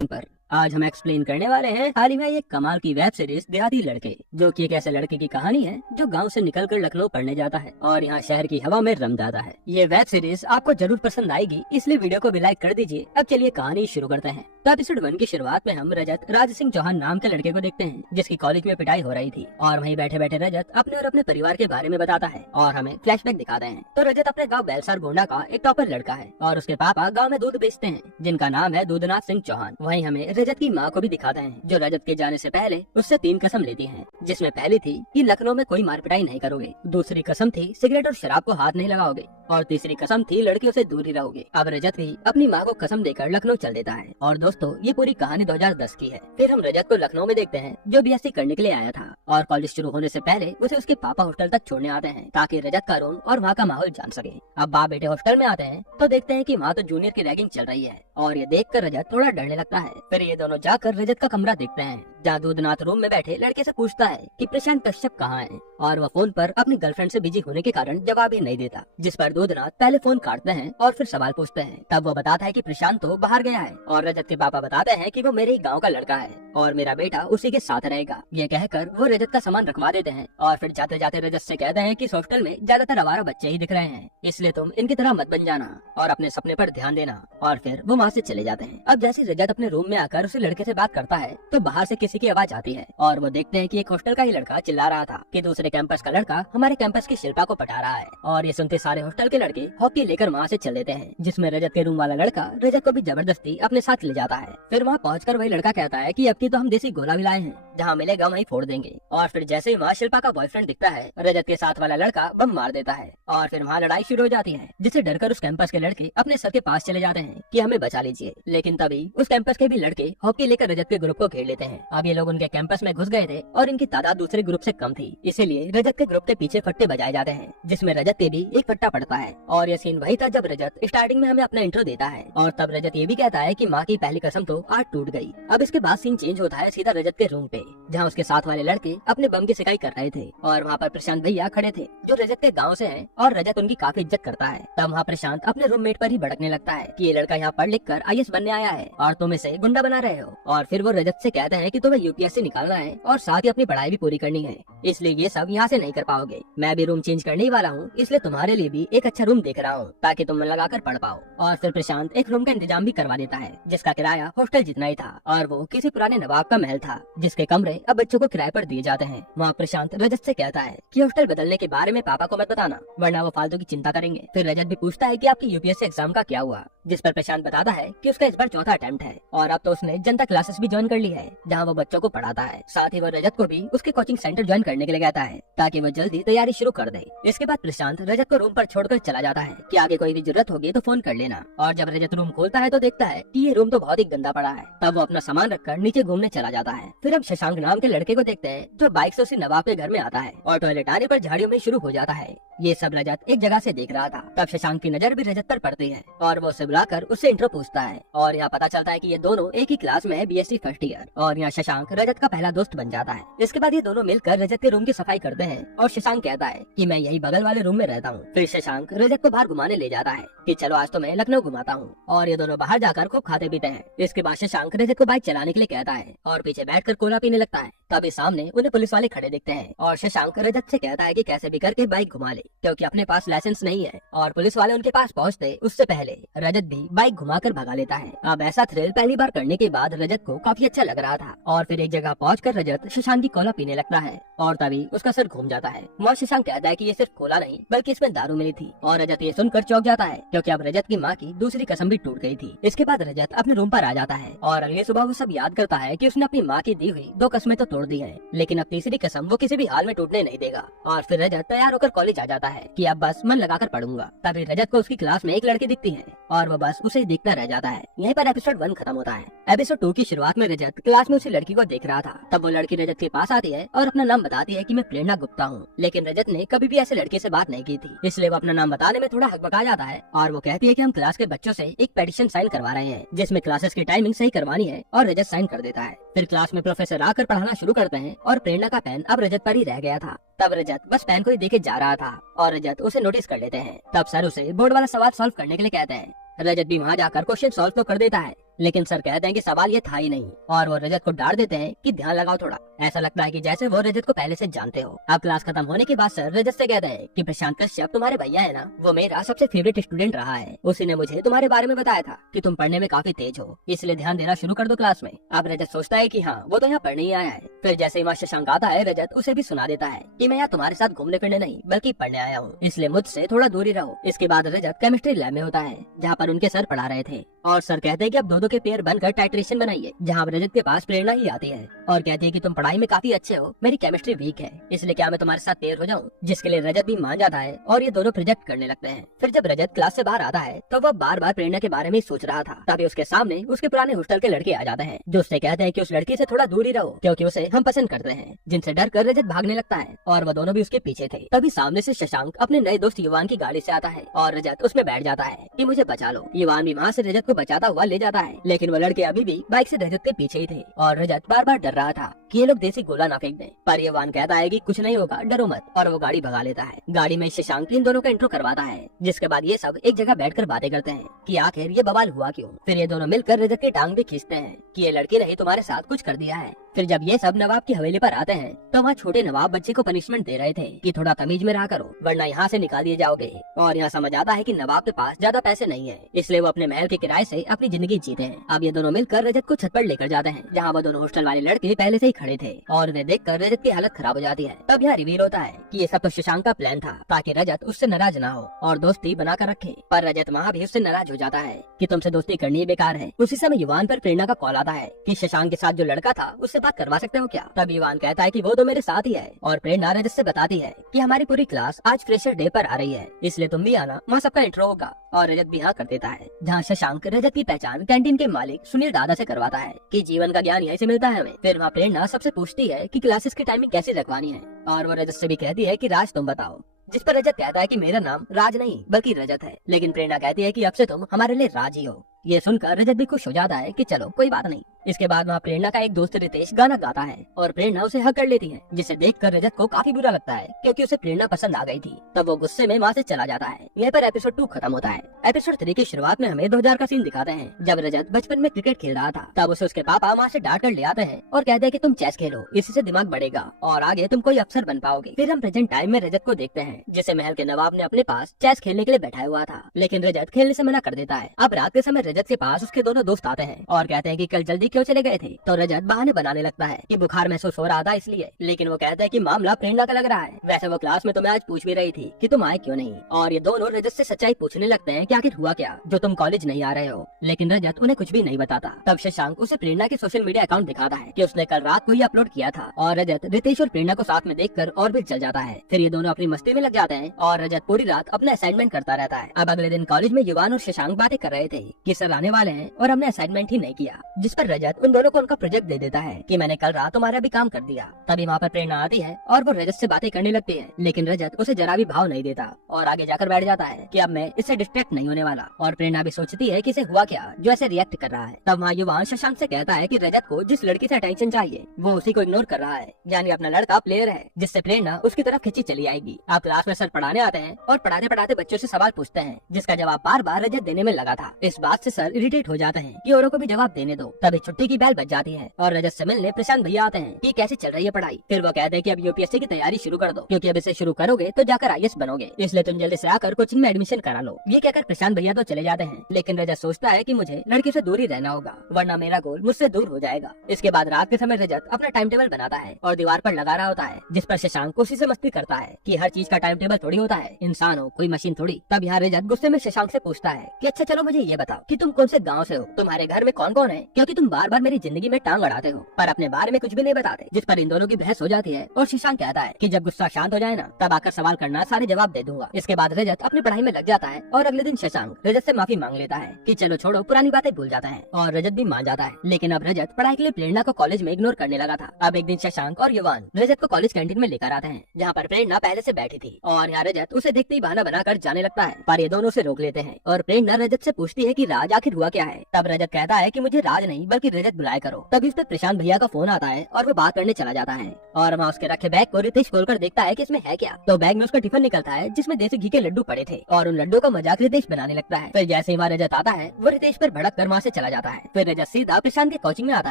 पर आज हम एक्सप्लेन करने वाले हैं हाल ही में एक कमाल की वेब सीरीज देहाती लड़के, जो कि एक ऐसे लड़के की कहानी है जो गांव से निकलकर लखनऊ पढ़ने जाता है और यहाँ शहर की हवा में रम जाता है। ये वेब सीरीज आपको जरूर पसंद आएगी, इसलिए वीडियो को भी लाइक कर दीजिए। अब चलिए कहानी शुरू करते हैं। तो एपिसोड 1 की शुरुआत में हम रजत राज सिंह चौहान नाम के लड़के को देखते हैं, जिसकी कॉलेज में पिटाई हो रही थी और वहीं बैठे बैठे रजत अपने और अपने परिवार के बारे में बताता है और हमें फ्लैशबैक दिखाते हैं। तो रजत अपने गाँव बेलसार गोंडा का एक टॉपर लड़का है और उसके पापा गाँव में दूध बेचते हैं, जिनका नाम है दूधनाथ सिंह चौहान। वहीं हमें रजत की माँ को भी दिखाते हैं, जो रजत के जाने से पहले उससे 3 कसम लेती हैं, जिसमें पहली थी कि लखनऊ में कोई मार पिटाई नहीं करोगे, दूसरी कसम थी सिगरेट और शराब को हाथ नहीं लगाओगे और तीसरी कसम थी लड़कियों से दूर ही रहोगे। अब रजत भी अपनी माँ को कसम देकर लखनऊ चल देता है। और दोस्तों, ये पूरी कहानी 2010 की है। फिर हम रजत को लखनऊ में देखते हैं, जो बीएससी करने के लिए आया था और कॉलेज शुरू होने से पहले उसे उसके पापा हॉस्टल तक छोड़ने आते हैं, ताकि रजत का रूम और वहाँ का माहौल जान सके। अब बाप बेटे हॉस्टल में आते हैं तो देखते हैं कि वहाँ तो जूनियर की रैगिंग चल रही है और ये देखकर रजत थोड़ा डरने लगता है। फिर ये दोनों जाकर रजत का कमरा देखते हैं, जहाँ दूधनाथ रूम में बैठे लड़के से पूछता है कि प्रशांत कश्यप कहाँ है, और वह फोन पर अपनी गर्लफ्रेंड से बिजी होने के कारण जवाब ही नहीं देता। जिस पर दूधनाथ पहले फोन काटते हैं और फिर सवाल पूछते हैं। तब वो बताता है कि प्रशांत तो बाहर गया है और रजत के पापा बताते हैं कि वो मेरे ही गाँव का लड़का है और मेरा बेटा उसी के साथ रहेगा। ये कहकर वो रजत का सामान रखवा देते हैं और फिर जाते जाते रजत से कहते हैं कि इस हॉस्टल में ज्यादातर आवारा बच्चे ही दिख रहे हैं, इसलिए तुम इनकी तरह मत बन जाना और अपने सपने पर ध्यान देना। और फिर वो वहाँ से चले जाते हैं। अब जैसे रजत अपने रूम में आकर उस लड़के से बात करता है तो बाहर से किसी की आवाज आती है और वो देखते हैं कि एक हॉस्टल का ही लड़का चिल्ला रहा था कि दूसरे कैंपस का लड़का हमारे कैंपस की शिल्पा को पटा रहा है। और ये सुनते सारे हॉस्टल के लड़के हॉकी लेकर वहाँ से चल देते हैं, जिसमें रजत के रूम वाला लड़का रजत को भी जबरदस्ती अपने साथ ले जाता है। फिर वहाँ पहुंचकर वही लड़का कहता है कि अब की तो हम देसी गोला भी लाए हैं, जहाँ मिलेगा वहीं फोड़ देंगे। और फिर जैसे ही वहाँ शिल्पा का बॉयफ्रेंड दिखता है, रजत के साथ वाला लड़का बम मार देता है और फिर वहाँ लड़ाई शुरू हो जाती है, जिससे डरकर उस कैंपस के लड़के अपने सर के पास चले जाते हैं कि हमें बचा लीजिए। लेकिन तभी उस कैंपस के भी लड़के हॉकी लेकर रजत के ग्रुप को घेर लेते हैं। अब ये लोग उनके कैंपस में घुस गए थे और इनकी तादाद दूसरे ग्रुप से कम थी, इसीलिए रजत के ग्रुप के पीछे फट्टे बजाए जाते हैं, जिसमें रजत के भी एक फट्टा पड़ता है। और यह सीन वही था जब रजत स्टार्टिंग में हमें अपना इंट्रो देता है और तब रजत ये भी कहता है कि माँ की पहली कसम तो आज टूट गई। अब इसके बाद सीन चेंज होता है सीधा रजत के रूम पे, जहाँ उसके साथ वाले लड़के अपने बम की सिकाई कर रहे थे और वहाँ पर प्रशांत भैया खड़े थे, जो रजत के गाँव से हैं और रजत उनकी काफी इज्जत करता है। तब वहाँ प्रशांत अपने रूममेट पर ही भड़कने लगता है कि ये लड़का यहाँ पढ़ लिख कर IAS बनने आया है और तुम इसे गुंडा बना रहे हो। और फिर वो रजत से कहते हैं कि तुम्हें UPSC निकालना है और साथ ही अपनी पढ़ाई भी पूरी करनी है, इसलिए ये सब यहाँ से नहीं कर पाओगे। मैं भी रूम चेंज करने ही वाला हूँ, इसलिए तुम्हारे लिए भी एक अच्छा रूम देख रहा हूँ ताकि तुम मन लगाकर पढ़ पाओ। और फिर प्रशांत एक रूम का इंतजाम भी करवा देता है, जिसका किराया हॉस्टल जितना ही था और वो किसी पुराने नवाब का महल था, जिसके कमरे अब बच्चों को किराए पर दिए जाते हैं। वहाँ प्रशांत रजत से कहता है कि हॉस्टल बदलने के बारे में पापा को मत बताना, वरना वो फालतू की चिंता करेंगे। फिर रजत भी पूछता है कि आपकी UPSC एग्जाम का क्या हुआ, जिस पर प्रशांत बताता है कि उसका इस बार चौथा अटेम्प्ट है और अब तो उसने जनता क्लासेस भी ज्वाइन कर ली है, जहाँ वो बच्चों को पढ़ाता है। साथ ही वो रजत को भी उसके कोचिंग सेंटर ज्वाइन करने के लिए कहता है ताकि वो जल्दी तैयारी शुरू कर दे। इसके बाद प्रशांत रजत को रूम पर छोड़कर चला जाता है कि आगे कोई भी जरूरत होगी तो फोन कर लेना। और जब रजत रूम खोलता है तो देखता है कि ये रूम तो बहुत ही गंदा पड़ा है। तब वो अपना सामान रखकर नीचे घूमने चला जाता है। फिर हम शशांक नाम के लड़के को देखते हैं, जो बाइक से उसी नवाब के घर में आता है और टॉयलेट आने पर झाड़ियों में शुरू हो जाता है। ये सब रजत एक जगह से देख रहा था। तब शशांक की नजर भी रजत पर पड़ती है और वो उसे बुलाकर उससे इंट्रो पूछता है और यहाँ पता चलता है कि ये दोनों एक ही क्लास में है, BSc फर्स्ट ईयर। और यहाँ शशांक रजत का पहला दोस्त बन जाता है। इसके बाद ये दोनों मिलकर रजत के रूम की सफाई करते हैं और शशांक कहता है कि मैं यही बगल वाले रूम में रहता हूँ। फिर शशांक रजत को बाहर घुमाने ले जाता है कि चलो आज तो मैं लखनऊ घुमाता हूँ, और ये दोनों बाहर जाकर खूब खाते पीते हैं। इसके बाद शशांक रजत को बाइक चलाने के लिए कहता है और पीछे बैठकर कोला पीने लगता है। तभी सामने उन्हें पुलिस वाले खड़े दिखते हैं और शशांक रजत से कहता है कि कैसे भी करके बाइक घुमा ले, क्योंकि अपने पास लाइसेंस नहीं है। और पुलिस वाले उनके पास पहुंचते उससे पहले रजत भी बाइक घुमाकर भगा लेता है। अब ऐसा थ्रिल पहली बार करने के बाद रजत को काफी अच्छा लग रहा था और फिर एक जगह पहुंचकर रजत शशांक की कोला पीने लगता है और तभी उसका सर घूम जाता है। वहाँ शशांक कहता है कि ये सिर्फ कोला नहीं बल्कि इसमें दारू मिली थी और रजत ये सुनकर चौंक जाता है, क्योंकि अब रजत की माँ की दूसरी कसम भी टूट गई थी। इसके बाद रजत अपने रूम पर आ जाता है और अगले सुबह वो सब याद करता है कि उसने अपनी माँ की दी हुई 2 कसमें तो तोड़ दी है, लेकिन अब तीसरी कसम वो किसी भी हाल में टूटने नहीं देगा। और फिर रजत तैयार होकर कॉलेज आ जाता है कि अब बस मन लगाकर पढ़ूंगा। तभी रजत को उसकी क्लास में एक लड़की दिखती है और वो बस उसे देखता रह जाता है। यहीं पर एपिसोड 1 खत्म होता है। एपिसोड 2 की शुरुआत में रजत क्लास में उसी लड़की को देख रहा था। तब वो लड़की रजत के पास आती है और अपना नाम बताती है कि मैं प्रेरणा गुप्ता हूँ, लेकिन रजत ने कभी भी ऐसे लड़के से बात नहीं की थी, इसलिए वो अपना नाम बताने में थोड़ा हकबका जाता है। और वो कहती है कि हम क्लास के बच्चों से एक पेटिशन साइन करवा रहे हैं, जिसमें क्लासेस की टाइमिंग सही करवानी है, और रजत साइन कर देता है। फिर क्लास में प्रोफेसर आकर पढ़ाना शुरू करते हैं और प्रेरणा का पेन अब रजत पर ही रह गया था। तब रजत बस पेन को ही देखे जा रहा था और रजत उसे नोटिस कर लेते हैं। तब सर उसे बोर्ड वाला सवाल सॉल्व करने के लिए कहते हैं। रजत भी वहाँ जाकर क्वेश्चन सॉल्व तो कर देता है, लेकिन सर कहते हैं कि सवाल ये था ही नहीं, और वो रजत को डांट देते हैं कि ध्यान लगाओ थोड़ा। ऐसा लगता है कि जैसे वो रजत को पहले से जानते हो। अब क्लास खत्म होने के बाद सर रजत से कहते हैं कि प्रशांत कश्यप तुम्हारे भैया है ना, वो मेरा सबसे फेवरेट स्टूडेंट रहा है। उसी ने मुझे तुम्हारे बारे में बताया था कि तुम पढ़ने में काफी तेज हो, इसलिए ध्यान देना शुरू कर दो क्लास में। अब रजत सोचता है कि हाँ, वो तो यहाँ पढ़ने ही आया है। फिर जैसे ही वहाँ शशांक आता है, रजत उसे भी सुना देता है कि मैं यहाँ तुम्हारे साथ घूमने फिरने नहीं बल्कि पढ़ने आया हूँ, इसलिए मुझसे थोड़ा दूरी रहो। इसके बाद रजत केमिस्ट्री लैब में होता है जहाँ पर उनके सर पढ़ा रहे थे, और सर कहते हैं कि अब दो के पेयर बनकर टाइट्रेशन बनाइए, जहाँ रजत के पास प्रेरणा ही आती है और कहती है कि तुम पढ़ाई में काफी अच्छे हो, मेरी केमिस्ट्री वीक है, इसलिए क्या मैं तुम्हारे साथ पेयर हो जाऊँ, जिसके लिए रजत भी मान जाता है और ये दोनों प्रोजेक्ट करने लगते हैं। फिर जब रजत क्लास से बाहर आता है तो वह बार बार प्रेरणा के बारे में सोच रहा था। तभी उसके सामने उसके पुराने हॉस्टल के लड़के आ जाते हैं, जो उससे कहते हैं कि उस लड़की से थोड़ा दूर ही रहो, क्योंकि उसे हम पसंद करते हैं, जिनसे डर कर रजत भागने लगता है और वह दोनों भी उसके पीछे थे। तभी सामने से शशांक अपने नए दोस्त युवान की गाड़ी से आता है और रजत उसमें बैठ जाता है कि मुझे बचा लो। युवान भी वहाँ से रजत को बचाता हुआ ले जाता है, लेकिन वो लड़के अभी भी बाइक से रजत के पीछे ही थे और रजत बार बार डर रहा था कि ये लोग देसी गोला ना फेंक दें। पर युवान कहता है कि कुछ नहीं होगा, डरो मत, और वो गाड़ी भगा लेता है। गाड़ी में शशांक इन दोनों का इंट्रो करवाता है, जिसके बाद ये सब एक जगह बैठकर बातें करते हैं कि आखिर ये बवाल हुआ क्यों। फिर ये दोनों मिलकर रजत की टांग भी खींचते हैं कि ये लड़की ने तुम्हारे साथ कुछ कर दिया है। फिर जब ये सब नवाब की हवेली पर आते हैं तो वहाँ छोटे नवाब बच्चे को पनिशमेंट दे रहे थे कि थोड़ा तमीज में रहा करो वरना यहाँ से निकाल दिए जाओगे। और यहाँ समझ आता है कि नवाब के पास ज्यादा पैसे नहीं है, इसलिए वो अपने महल के किराए से अपनी जिंदगी जीते हैं। अब ये दोनों मिलकर रजत को छत पर लेकर जाते हैं, जहाँ वो दोनों हॉस्टल वाले लड़के पहले से ही खड़े थे और उन्हें देखकर रजत की हालत खराब हो जाती है। तब यहाँ रिवील होता है कि ये सब तो शशांक का प्लान था, ताकि रजत उससे नाराज ना हो और दोस्ती बनाकर रखे। पर रजत वहाँ भी उससे नाराज हो जाता है कि तुमसे दोस्ती करनी बेकार है। उसी समय युवान पर प्रेरणा का कॉल आता है कि शशांक के साथ जो लड़का था उससे बात करवा सकते हो क्या। तब युवान कहता है कि वो तो मेरे साथ ही है, और प्रेरणा रजत से बताती है कि हमारी पूरी क्लास आज फ्रेशर डे पर आ रही है, इसलिए तुम भी आना, वहाँ सबका इंट्रो होगा। और रजत भी हाँ कर देता है, जहाँ शशांक रजत की पहचान कैंटीन के मालिक सुनील दादा से करवाता है कि जीवन का ज्ञान यहीं से मिलता है हमें। फिर वहाँ प्रेरणा सबसे पूछती है कि क्लासेस की टाइमिंग कैसे रखवानी है, और वो रजत से भी कहती है कि राज तुम बताओ, जिस पर रजत कहता है कि मेरा नाम राज नहीं बल्कि रजत है, लेकिन प्रेरणा कहती है कि अब से तुम हमारे लिए राज ही हो। ये सुनकर रजत भी खुश हो जाता है कि चलो कोई बात नहीं। इसके बाद वहाँ प्रेरणा का एक दोस्त रितेश गाना गाता है और प्रेरणा उसे हक कर लेती है, जिसे देखकर रजत को काफी बुरा लगता है क्योंकि उसे प्रेरणा पसंद आ गई थी। तब वो गुस्से में वहाँ से चला जाता है। यहीं पर एपिसोड 2 खत्म होता है। एपिसोड 3 की शुरुआत में हमें 2000 का सीन दिखाते हैं, जब रजत बचपन में क्रिकेट खेल रहा था। तब उसे उसके पापा वहाँ से डांट कर ले आते हैं और कहते हैं कि तुम चेस खेलो, इससे दिमाग बढ़ेगा और आगे तुम कोई अफसर बन पाओगे। फिर हम प्रेजेंट टाइम में रजत को देखते हैं, जिसे महल के नवाब ने अपने पास चेस खेलने के लिए बैठाया हुआ था, लेकिन रजत खेलने से मना कर देता है। अब रात के समय रजत के पास उसके दोनों दोस्त आते हैं और कहते हैं कि कल जल्दी क्यों चले गए थे। तो रजत बहाने बनाने लगता है कि बुखार महसूस हो रहा था इसलिए, लेकिन वो कहता है कि मामला प्रेरणा का लग रहा है। वैसे वो क्लास में तुम्हें आज पूछ भी रही थी कि तुम आए क्यों नहीं, और ये दोनों रजत से सच्चाई पूछने लगते हैं कि आखिर हुआ क्या जो तुम कॉलेज नहीं आ रहे हो। लेकिन रजत उन्हें कुछ भी नहीं बताता। तब शशांक उसे प्रेरणा के सोशल मीडिया अकाउंट दिखाता है कि उसने कल रात को ही अपलोड किया था, और रजत रितेश और प्रेरणा को साथ में देखकर और भी चल जाता है। फिर ये दोनों अपनी मस्ती में लग जाते हैं और रजत पूरी रात अपना असाइनमेंट करता रहता है। अब अगले दिन कॉलेज में युवान और शशांक बातें कर रहे थे कि सर आने वाले हैं और हमने असाइनमेंट ही नहीं किया, जिस पर रजत उन दोनों को उनका प्रोजेक्ट दे देता है कि मैंने कल रात तुम्हारा भी काम कर दिया। तभी वहाँ पर प्रेरणा आती है और वो रजत से बातें करने लगती है, लेकिन रजत उसे जरा भी भाव नहीं देता और आगे जाकर बैठ जाता है कि अब मैं इससे डिस्ट्रैक्ट नहीं होने वाला। और प्रेरणा भी सोचती है कि इसे हुआ क्या जो ऐसे रिएक्ट कर रहा है। तब वहाँ युवान शशांक से कहता है कि रजत को जिस लड़की से अटेंशन चाहिए वो उसी को इग्नोर कर रहा है, यानी अपना लड़का प्लेयर है, जिससे प्रेरणा उसकी तरफ खींची चली आएगी। आप क्लास में सर पढ़ाने आते हैं और पढ़ाते पढ़ाते बच्चों से सवाल पूछते हैं, जिसका जवाब बार बार रजत देने में लगा था। इस बात से सर इरिटेट हो जाते हैं कि औरों को भी जवाब देने दो। तभी छुट्टी की बेल बज जाती है और रजत से मिलने प्रशांत भैया आते हैं कि कैसे चल रही है पढ़ाई। फिर वो कहते हैं कि अब यूपीएससी की तैयारी शुरू कर दो, क्योंकि अब इसे शुरू करोगे तो जाकर आईएएस बनोगे, इसलिए तुम जल्दी से आकर कोचिंग में एडमिशन करा लो। ये कहकर प्रशांत भैया तो चले जाते हैं, लेकिन रजत सोचता है कि मुझे लड़की से दूर ही रहना होगा वरना मेरा गोल मुझसे दूर हो जाएगा। इसके बाद रात के समय रजत अपना टाइम टेबल बनाता है और दीवार पर लगा रहा होता है, जिस पर शशांक उसी से मस्ती करता है कि हर चीज का टाइम टेबल थोड़ी होता है, इंसान हो कोई मशीन थोड़ी। तब यहाँ रजत गुस्से में शशांक से पूछता है कि अच्छा चलो मुझे ये बताओ कि तुम कौन से गाँव से हो, तुम्हारे घर में कौन कौन है, क्योंकि तुम बार बार मेरी जिंदगी में टांग अड़ाते हो पर अपने बारे में कुछ भी नहीं बताते। जिस पर इन दोनों की बहस हो जाती है और शशांक कहता है कि जब गुस्सा शांत हो जाए ना तब आकर सवाल करना, सारे जवाब दे दूंगा। इसके बाद रजत अपनी पढ़ाई में लग जाता है और अगले दिन शशांक रजत से माफी मांग लेता है कि चलो छोड़ो पुरानी बातें भूल जाता है, और रजत भी मान जाता है। लेकिन अब रजत पढ़ाई के लिए प्रेरणा को कॉलेज में इग्नोर करने लगा था। अब एक दिन शशांक और युवान रजत को कॉलेज कैंटीन में लेकर आते हैं, जहाँ पर प्रेरणा पहले से बैठी थी, और यहाँ रजत उसे देखते ही बहाना बनाकर जाने लगता है, पर ये दोनों उसे रोक लेते हैं और प्रेरणा रजत से पूछती है कि राज आखिर हुआ क्या है। तब रजत कहता है कि मुझे राज नहीं बल्कि कि रजत बुलाया करो। तभी उस पर प्रशांत भैया का फोन आता है और वो बात करने चला जाता है और वहाँ उसके रखे बैग को रितेश खोलकर देखता है कि इसमें है क्या। तो बैग में उसका टिफिन निकलता है जिसमें देसी घी के लड्डू पड़े थे और उन लड्डू का मजाक रितेश बनाने लगता है। फिर जैसे ही वहाँ रजत आता है वो रितेश पर भड़क कर वहाँ से चला जाता है। फिर रजत सीधा प्रशांत के कोचिंग में आता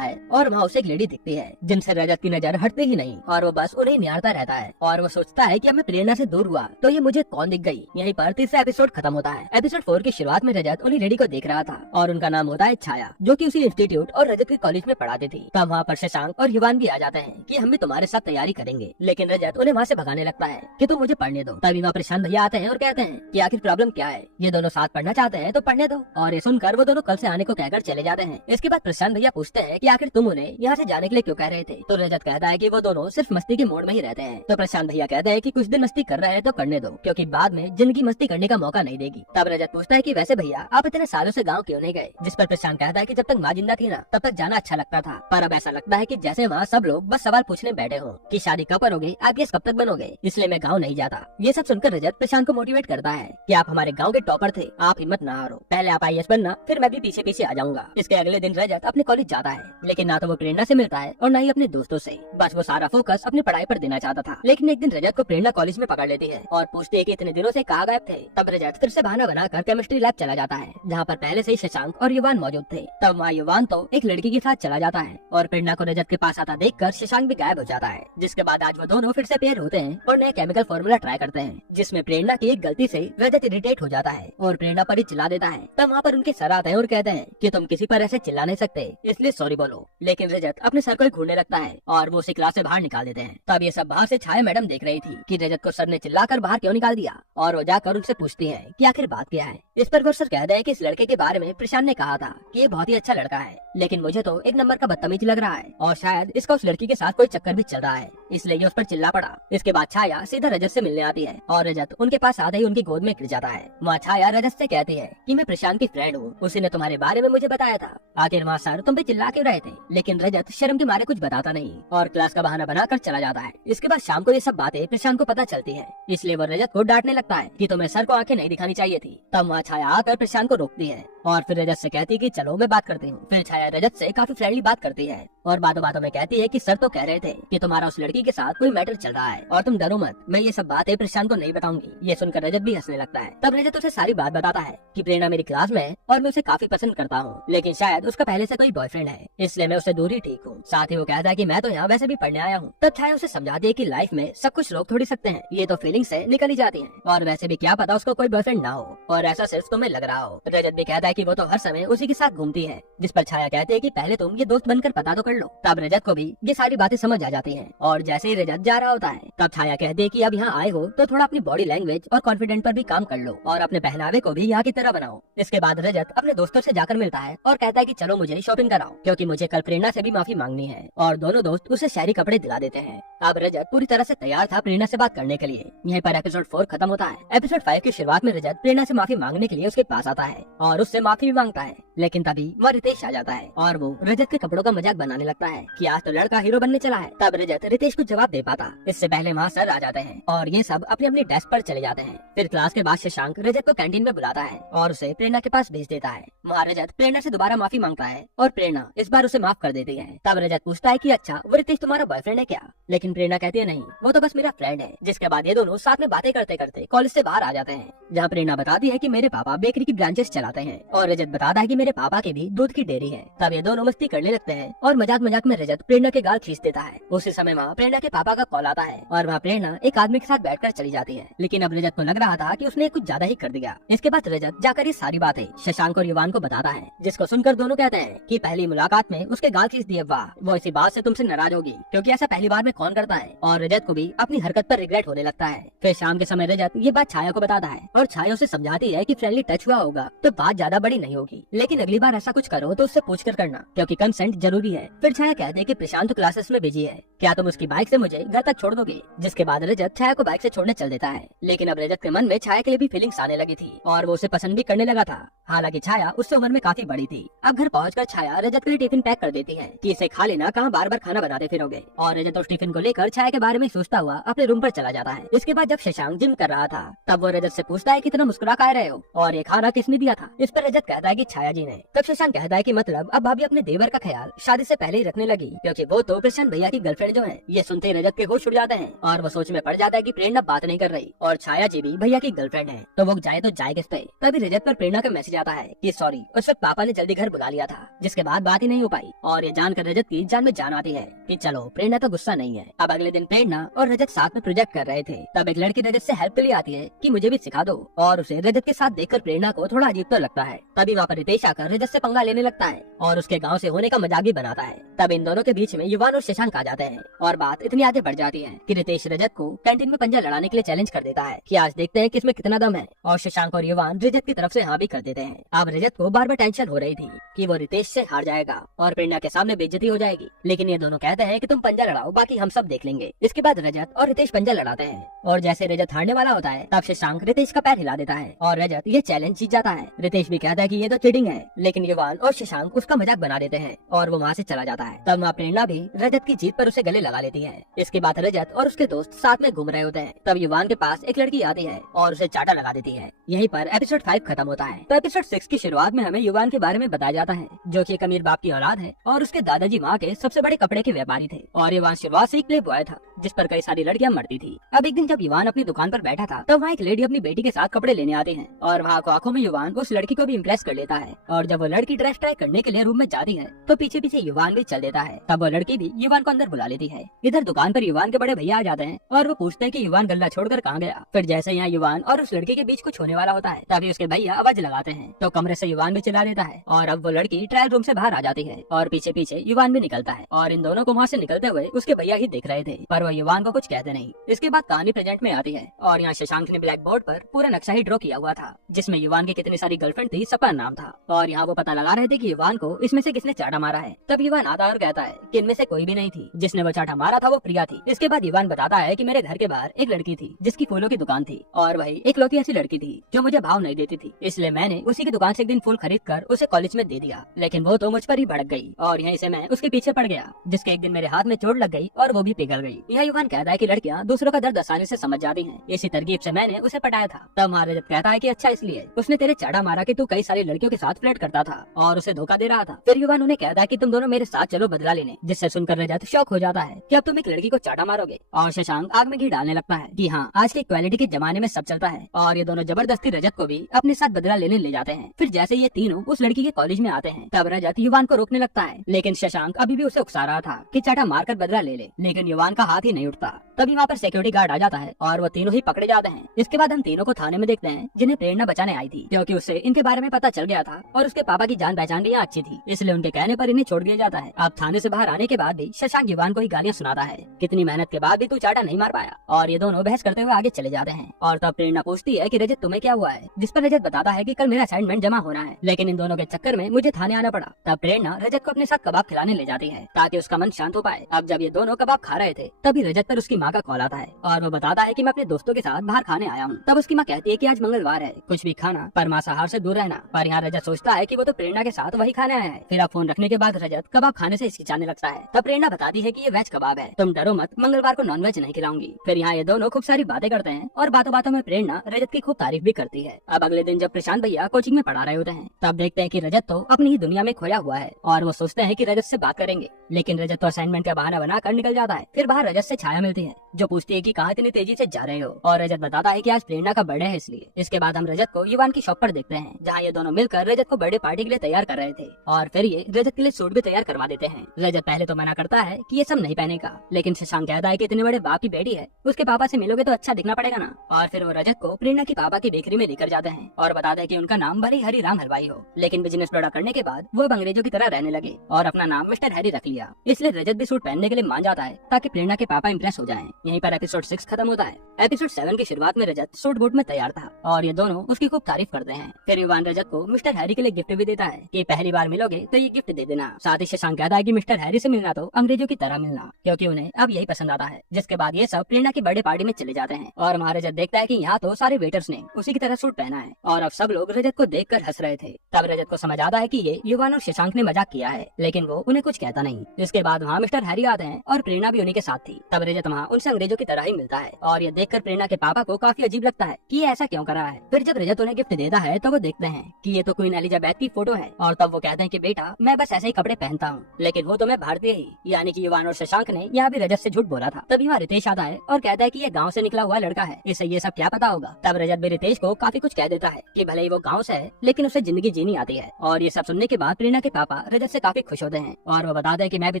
है और वहाँ उसे एक लेडी दिखती है जिनसे रजत की नजर हटती ही नहीं और वो बस उन्हें निहारता रहता है और वो सोचता है कि अब मैं प्रेरणा से दूर हुआ तो ये मुझे कौन दिख गई। यहीं पर तीसरा एपिसोड खत्म होता है। एपिसोड 4 की शुरुआत में रजत उन्हीं लेडी को देख रहा था और उनका नाम होता है छाया, जो कि उसी इंस्टीट्यूट और रजत के कॉलेज में पढ़ाती थी। तब वहाँ पर शशांक और युवान भी आ जाते हैं कि हम भी तुम्हारे साथ तैयारी करेंगे, लेकिन रजत उन्हें वहाँ से भगाने लगता है कि तुम मुझे पढ़ने दो। तभी वहाँ प्रशांत भैया आते हैं और कहते हैं कि आखिर प्रॉब्लम क्या है, ये दोनों साथ पढ़ना चाहते हैं तो पढ़ने दो। और ये सुनकर वो दोनों कल से आने को कहकर चले जाते हैं। इसके बाद प्रशांत भैया पूछते हैं कि आखिर तुम उन्हें यहाँ से जाने के लिए क्यों कह रहे थे। तो रजत कहता है कि वो दोनों सिर्फ मस्ती के मोड में ही रहते हैं। तो प्रशांत भैया कहते हैं कि कुछ दिन मस्ती कर रहे हैं तो करने दो, क्योंकि बाद में जिंदगी मस्ती करने का मौका नहीं देगी। तब रजत पूछता है कि वैसे भैया आप इतने सालों से गाँव क्यों नहीं गए। जिस पर प्रशांत कहता है कि जब तक माँ जिंदा थी ना तब तक जाना अच्छा लगता था, पर अब ऐसा लगता है कि जैसे वहाँ सब लोग बस सवाल पूछने बैठे हो कि शादी कब करोगे, IPS कब तक बनोगे, इसलिए मैं गाँव नहीं जाता। ये सब सुनकर रजत प्रशांत को मोटिवेट करता है कि आप हमारे गाँव के टॉपर थे, आप हिम्मत ना हारो, पहले आप IAS बनना, फिर मैं भी पीछे पीछे आ जाऊंगा। इसके अगले दिन रजत अपने कॉलेज जाता है, लेकिन ना तो वो प्रेरणा से मिलता है और न ही अपने दोस्तों से। बस वो सारा फोकस अपनी पढ़ाई पर देना चाहता था। लेकिन एक दिन रजत को प्रेरणा कॉलेज में पकड़ लेती है और पूछती है कि इतने दिनों से कहाँ गायब थे। तब रजत फिर से बहाना बनाकर केमिस्ट्री लैब चला जाता है, जहाँ पर पहले से ही शशांक और युवान मौजूद थे। तब वहाँ युवान तो एक लड़की के साथ चला जाता है और प्रेरणा को रजत के पास आता देखकर शशांक भी गायब हो जाता है। जिसके बाद आज वो दोनों फिर से पेयर होते हैं और नए केमिकल फॉर्मूला ट्राई करते हैं, जिसमें प्रेरणा की एक गलती से रजत इरिटेट हो जाता है और प्रेरणा पर ही चिल्ला देता है। तब वहाँ पर उनके सर आते हैं और कहते हैं कि तुम किसी पर ऐसे चिल्ला नहीं सकते, इसलिए सॉरी बोलो। लेकिन रजत अपने सर को घूरने लगता है और वो उसे क्लास से बाहर निकाल देते हैं। तब ये सब बाहर से छाया मैडम देख रही थी कि रजत को सर ने चिल्लाकर बाहर क्यों निकाल दिया और वो जाकर उनसे पूछती है कि आखिर बात क्या है। इस पर वो सर कहते हैं कि इस लड़के के बारे में प्रशांत ने कहा था कि ये बहुत ही अच्छा लड़का है, लेकिन मुझे तो एक नंबर का बदतमीज लग रहा है और शायद इसका उस लड़की के साथ कोई चक्कर भी चल रहा है, इसलिए ये उस पर चिल्ला पड़ा। इसके बाद छाया सीधा रजत से मिलने आती है और रजत उनके पास आते ही उनकी गोद में गिर जाता है। वहाँ छाया रजत से कहती है कि मैं प्रशांत की फ्रेंड हूँ, उसी ने तुम्हारे बारे में मुझे बताया था। आखिर वहाँ सर तुम पे चिल्ला क्यों रहे थे। लेकिन रजत शर्म के मारे कुछ बताता नहीं और क्लास का बहाना बनाकर चला जाता है। इसके बाद शाम को ये सब बातें प्रशांत को पता चलती है, इसलिए वो रजत को डांटने लगता है कि तुम्हें सर को आंखें नहीं दिखानी चाहिए थी। तब वहाँ छाया आकर प्रशांत को रोकती है और फिर रजत से कहती है कि चलो मैं बात करती हूँ। फिर छाया रजत से काफी फ्रेंडली बात करती है और बातों बातों में कहती है कि सर तो कह रहे थे कि तुम्हारा उस लड़की के साथ कोई मैटर चल रहा है और तुम डरो मत, मैं ये सब बातें प्रशांत को नहीं बताऊंगी। ये सुनकर रजत भी हंसने लगता है। तब रजत उसे सारी बात बताता है कि प्रेरणा मेरी क्लास में है और मैं उसे काफी पसंद करता हूँ, लेकिन शायद उसका पहले से कोई बॉयफ्रेंड है, इसलिए मैं उससे दूर ही ठीक हूँ। साथ ही वो कहता है कि मैं तो यहाँ वैसे भी पढ़ने आया हूँ। तब छाया उसे समझाती है कि लाइफ में सब कुछ रोक थोड़ी सकते हैं, ये तो फीलिंग्स से निकल ही जाती है और वैसे भी क्या पता उसको कोई बॉयफ्रेंड ना हो और ऐसा सिर्फ तुम्हें लग रहा हो। रजत भी कहता है कि वो तो हर समय उसी के साथ घूमती है, जिस पर छाया कहते हैं कि पहले तुम ये दोस्त बनकर पता तो कर लो। तब रजत को भी ये सारी बातें समझ आ जाती हैं और जैसे ही रजत जा रहा होता है तब छाया कहती है कि अब यहाँ आए हो तो थोड़ा अपनी बॉडी लैंग्वेज और कॉन्फिडेंट पर भी काम कर लो और अपने पहनावे को भी यहाँ की तरह बनाओ। इसके बाद रजत अपने दोस्तों से जाकर मिलता है और कहता है कि चलो मुझे शॉपिंग कराओ, क्योंकि मुझे कल प्रेरणा से भी माफी मांगनी है और दोनों दोस्त उसे शहरी कपड़े दिला देते हैं। अब रजत पूरी तरह से तैयार था प्रेरणा से बात करने के लिए। यहीं पर एपिसोड 4 खत्म होता है। एपिसोड 5 की शुरुआत में रजत प्रेरणा से माफी मांगने के लिए उसके पास आता है और उससे माफी भी मांगता है, लेकिन तभी वह रितेश आ जाता है और वो रजत के कपड़ों का मजाक बनाने लगता है कि आज तो लड़का हीरो बनने चला है। तब रजत रितेश को जवाब दे पाता, इससे पहले वहाँ सर आ जाते हैं और ये सब अपनी अपनी डेस्क पर चले जाते हैं। फिर क्लास के बाद शशांक रजत को कैंटीन में बुलाता है और उसे प्रेरणा के पास भेज देता है। वहाँ रजत प्रेरणा से दोबारा माफी मांगता है और प्रेरणा इस बार उसे माफ कर देती है। तब रजत पूछता है कि अच्छा वो रितेश तुम्हारा बॉयफ्रेंड है क्या, लेकिन प्रेरणा कहती है नहीं, वो तो बस मेरा फ्रेंड है। जिसके बाद ये दोनों साथ में बातें करते करते कॉलेज से बाहर आ जाते हैं, जहाँ प्रेरणा बताती है कि मेरे पापा बेकरी की ब्रांचेस चलाते हैं और रजत बताता है कि मेरे पापा की भी दूध की डेयरी है। तब ये दोनों मस्ती करने लगते हैं और मजाक मजाक में रजत प्रेरणा के गाल खींच देता है। उसी समय वहाँ प्रेरणा के पापा का कॉल आता है और वहाँ प्रेरणा एक आदमी के साथ बैठकर चली जाती है, लेकिन अब रजत को लग रहा था कि उसने कुछ ज्यादा ही कर दिया। इसके बाद रजत जाकर ये सारी बातें शशांक और युवान को बताता है, जिसको सुनकर दोनों कहते हैं कि पहली मुलाकात में उसके गाल खींच दिए, वाह वो इसी बात से तुमसे नाराज होगी, क्योंकि ऐसा पहली बार में कौन करता है। और रजत को भी अपनी हरकत पर रिग्रेट होने लगता है। फिर शाम के समय रजत ये बात छाया को बताता है और छाया उसे समझाती है कि फ्रेंडली टच हुआ होगा तो बात ज्यादा बड़ी नहीं होगी, लेकिन अगली बार ऐसा कुछ करो तो उससे पूछ कर करना, क्योंकि कंसेंट जरूरी है। फिर छाया कहते हैं कि प्रशांत क्लासेस में बिजी है क्या तुम उसकी बाइक से मुझे घर तक छोड़ दोगे? जिसके बाद रजत छाया को बाइक से छोड़ने चल देता है। लेकिन अब रजत के मन में छाया के लिए भी फीलिंग्स आने लगी थी और वो उसे पसंद भी करने लगा था। हालांकि छाया उससे उम्र में काफी बड़ी थी। अब घर पहुंचकर छाया रजत के लिए टिफिन पैक कर देती है कि इसे खा लेना, कहाँ बार बार खाना बनाते फिरोगे। और रजत उस टिफिन को लेकर छाया के बारे में सोचता हुआ अपने रूम पर चला जाता है। इसके बाद जब शशांक जिम कर रहा था तब वो रजत से पूछता है कितना मुस्कुरा कर रहे हो और ये खाना किसने दिया था? इस पर रजत कहता है कि छाया जी ने। तब शशांक कहता है कि मतलब अब भाभी अपने देवर का ख्याल शादी से पहले ही रखने लगी, क्योंकि वो तो प्रशांत भैया की गर्लफ्रेंड जो है। ये सुनते रजत के होश उड़ जाते हैं और वो सोच में पड़ जाता है कि प्रेरणा बात नहीं कर रही और छाया जी भी भैया की गर्लफ्रेंड है, तो वो जाए तो जाए किस पे। तभी रजत पर प्रेरणा का मैसेज आता है कि सॉरी, उस वक्त पापा ने जल्दी घर बुला लिया था, जिसके बाद बात ही नहीं हो पाई। और ये जानकर रजत की जान में जान आती है कि चलो प्रेरणा तो गुस्सा नहीं है। अब अगले दिन प्रेरणा और रजत साथ में प्रोजेक्ट कर रहे थे। तब एक लड़की रजत से हेल्प के लिए आती है कि मुझे भी सिखा दो और उसे रजत के साथ देखकर प्रेरणा को थोड़ा अजीब तो लगता है। तभी वहाँ पर रितेश आकर रजत से पंगा लेने लगता है और उसके गाँव से होने का मजाक भी बनाता है। तब इन दोनों के बीच में युवान और शशांक आ जाते हैं और बात इतनी आगे बढ़ जाती है कि रितेश रजत को कैंटीन में पंजा लड़ाने के लिए चैलेंज कर देता है कि आज देखते हैं किसमें कितना दम है। और शशांक और युवान रजत की तरफ से हाँ भी कर देते हैं। अब रजत को बार बार टेंशन हो रही थी कि वो रितेश से हार जाएगा और प्रेरणा के सामने बेइज्जती हो जाएगी, लेकिन ये दोनों कहते हैं कि तुम पंजा लड़ाओ, बाकी हम सब देख लेंगे। इसके बाद रजत और रितेश पंजा लड़ाते हैं और जैसे रजत हारने वाला होता है तब शशांक रितेश का पैर हिला देता है और रजत ये चैलेंज जीत जाता है। रितेश भी कहता है कि ये तो चीटिंग है, लेकिन युवान और शशांक उसका मजाक बना देते हैं और वो वहाँ से चला जाता है। तब वहाँ प्रेरणा भी रजत की जीत पर उसे गले लगा लेती है। इसके बाद रजत और उसके दोस्त साथ में घूम रहे होते हैं। तब युवान के पास एक लड़की आती है और उसे चाटा लगा देती है। यहीं पर एपिसोड 5 खत्म होता है। तो एपिसोड 6 की शुरुआत में हमें युवान के बारे में बताया जाता है, जो कि एक अमीर बाप की औलाद है और उसके दादाजी वहाँ के सबसे बड़े कपड़े के व्यापारी थे और युवान शुरुआत से एक प्ले बॉय था जिस पर कई सारी लड़कियां मरती थी। अब एक दिन जब युवान अपनी दुकान पर बैठा था तब वहाँ एक लेडी अपनी बेटी के साथ कपड़े लेने आते हैं और वहाँ आंखों में युवान उस लड़की को भी इम्प्रेस कर लेता है। और जब वो लड़की ड्रेस ट्राई करने के लिए रूम में जाती है तो पीछे पीछे युवान भी चल देता है। तब वो लड़की भी युवान को अंदर बुला लेती है। इधर दुकान पर युवान के बड़े भैया आ जाते हैं और वो पूछते हैं कि युवान गल्ला छोड़कर कहाँ गया। फिर जैसे यहाँ युवान और उस लड़की के बीच कुछ होने वाला होता है तभी उसके भैया आवाज लगाते हैं तो कमरे से युवान भी चिल्ला देता है और अब वो लड़की ट्रायल रूम से बाहर आ जाती है और पीछे पीछे युवान भी निकलता है और इन दोनों को वहाँ से निकलते हुए उसके भैया ही देख रहे थे, पर वो युवान को कुछ कहते नहीं। इसके बाद कहानी प्रेजेंट में आती है और यहाँ शशांक ने ब्लैक बोर्ड पर पूरा नक्शा ही ड्रॉ किया हुआ था जिसमें युवान की कितनी सारी गर्लफ्रेंड थी सबका नाम था और यहाँ वो पता लगा रहे थे कि युवान को इसमें से किसने चाटा मारा है। तब युवान आता और कहता है कि इनमें से कोई भी नहीं थी, जिसने वो चाटा मारा था वो प्रिया थी। इसके बाद युवान बताता है कि मेरे घर के बाहर एक लड़की थी जिसकी फूलों की दुकान थी और वही एक लौती ऐसी लड़की थी जो मुझे भाव नहीं देती थी, इसलिए मैंने उसी की दुकान से एक दिन फूल खरीद कर उसे कॉलेज में दे दिया, लेकिन वो तो मुझ पर ही भड़क गई और यहीं से मैं उसके पीछे पड़ गया, जिसके एक दिन मेरे हाथ में चोट लग गई और वो भी पिघल गई। यह युवान कहता है कि लड़कियां दूसरों का दर्द आसानी से समझ जाती हैं, इसी तरकीब से मैंने उसे पटाया था। तब रजत कहता है कि अच्छा इसलिए उसने तेरे चाटा मारा कि तू कई सारी लड़कियों के साथ फ्लर्ट करता था और उसे धोखा दे रहा था। फिर युवान उन्हें कहता है कि तुम दोनों मेरे साथ चलो बदला लेने, जिससे सुनकर रजत शौक हो जाता है कि अब तुम एक लड़की को चाटा मारोगे और शशांक आग में घी डालने लगता है कि हाँ आज की इक्वालिटी के जमाने में सब चलता है और ये दोनों जबरदस्ती रजत को भी अपने साथ बदला लेने ले जाते हैं। फिर जैसे ये तीनों उस लड़की के कॉलेज में आते हैं तब रजत युवान को रोकने लगता है, लेकिन शशांक अभी भी उसे उकसा रहा था कि चाटा मारकर बदला ले ले, लेकिन युवान का हाथ ही नहीं उठता। तभी वहाँ पर सिक्योरिटी गार्ड आ जाता है और वो तीनों ही पकड़े जाते हैं। इसके बाद हम तीनों को थाने में देखते हैं जिन्हें प्रेरणा बचाने आई थी, क्योंकि उससे इनके बारे में पता चल गया था और उसके पापा की जान पहचान भी यहाँ अच्छी थी, इसलिए उनके कहने पर इन्हें छोड़ दिया जाता है। अब थाने से बाहर आने के बाद भी शशांक युवान को ही गालियाँ सुनाता है, कितनी मेहनत के बाद भी तू चाटा नहीं मार पाया, और ये दोनों बहस करते हुए आगे चले जाते हैं। और तब प्रेरणा पूछती है कि रजत तुम्हें क्या हुआ है, जिस पर रजत बताता है कि कल मेरा असाइनमेंट जमा होना है, लेकिन इन दोनों के चक्कर में मुझे थाने आना पड़ा। तब प्रेरणा रजत को अपने साथ कबाब खिलाने ले जाती है ताकि उसका मन शांत हो पाए। अब जब ये दोनों कबाब खा रहे थे तभी रजत पर उसकी माँ का कॉल आता है और वो बताता है कि मैं अपने दोस्तों के साथ बाहर खाने आया हूँ। तब उसकी माँ कहती है कि आज मंगलवार है, कुछ भी खाना पर मांसाहार से दूर रहना। पर यहाँ रजत सोचता है कि वो तो प्रेरणा के साथ वही खाने आया है। फिर अब फोन रखने के बाद रजत कबाब खाने से हिचकिचाने लगता है। तब प्रेरणा बताती है कि ये वेज कबाब है, तुम डरो मत, मंगलवार को नॉन वेज नहीं खिलाऊंगी। फिर यहाँ ये दोनों खूब सारी बातें करते हैं और बातों बातों में प्रेरणा रजत की खूब तारीफ भी करती है। अब अगले दिन जब प्रशांत भैया कोचिंग में पढ़ा रहे होते हैं तब देखते हैं कि रजत तो अपनी ही दुनिया में खोया हुआ है और वो सोचते हैं कि रजत से बात करेंगे, लेकिन रजत तो असाइनमेंट का बहाना बनाकर निकल जाता है। फिर बाहर रजत से छाया मिलती है जो पूछती है कि कहाँ इतनी तेजी से जा रहे हो, और रजत बताता है कि आज प्रेरणा का बर्थडे है इसलिए। इसके बाद हम रजत को युवान की शॉप पर देखते हैं जहाँ ये दोनों मिलकर रजत को बर्थडे पार्टी के लिए तैयार कर रहे थे और फिर ये रजत के लिए सूट भी तैयार करवा देते हैं। रजत पहले तो मना करता है कि ये सब नहीं पहनेगा, लेकिन शशांक कहता है कि इतने बड़े बाप की बेटी है, उसके पापा से मिलोगे तो अच्छा दिखना पड़ेगा ना। और फिर वो रजत को प्रेरणा की पापा की बेकरी में लेकर जाते हैं और बताते हैं कि उनका नाम भले हरी राम हलवाई हो, लेकिन बिजनेस बड़ा करने के बाद वो अंग्रेजों की तरह रहने लगे और अपना नाम मिस्टर हैरी रख लिया। इसलिए रजत भी सूट पहनने के लिए मान जाता है ताकि प्रेरणा के पापा इंप्रेस हो जाएं। यहीं पर एपिसोड 6 खत्म होता है। एपिसोड 7 की शुरुआत में रजत सूट बूट में तैयार था और ये दोनों उसकी खूब तारीफ करते हैं। फिर युवान रजत को मिस्टर हैरी के लिए गिफ्ट भी देता है कि पहली बार मिलोगे तो ये गिफ्ट दे देना। साथ ही शशांक कहता है कि मिस्टर हैरी से मिलना तो अंग्रेजों की तरह मिलना, क्योंकि उन्हें अब यही पसंद आता है। जिसके बाद ये सब प्रेरणा की बर्थडे पार्टी में चले जाते हैं और वहाँ रजत देखता है कि यहाँ तो सारे वेटर्स ने उसी की तरह सूट पहना है और अब सब लोग रजत को देखकर हंस रहे थे। तब रजत को समझ आता है कि ये युवान और शशांक ने मजाक किया है, लेकिन वो उन्हें कुछ कहता नहीं। इसके बाद वहाँ मिस्टर हैरी आते हैं और प्रेरणा भी उन्हीं के साथ थी। तब रजत वहाँ उनसे अंग्रेजों की तरह ही मिलता है और ये देखकर प्रेरणा के पापा को काफी अजीब लगता है कि ये ऐसा क्यों कर रहा है। फिर जब रजत उन्हें गिफ्ट देता है तो वो देखते हैं कि ये तो क्वीन एलिजाबेथ की फोटो है और तब वो कहते हैं कि बेटा मैं बस ऐसे ही कपड़े पहनता हूँ, लेकिन वो तो मैं भारतीय ही, यानी कि युवान और शशांक ने यहाँ भी रजत से झूठ बोला था। तभी वहाँ रितेश आता है और कहता है कि ये गाँव से निकला हुआ लड़का है, इसे ये सब क्या पता होगा। तब रजत भी रितेश को काफी कुछ कह देता है कि भले ही वो गाँव से है लेकिन उसे जिंदगी जीनी आती है। और ये सब सुनने के बाद प्रेरणा के पापा रजत से काफी खुश होते हैं और वो बताते हैं कि मैं भी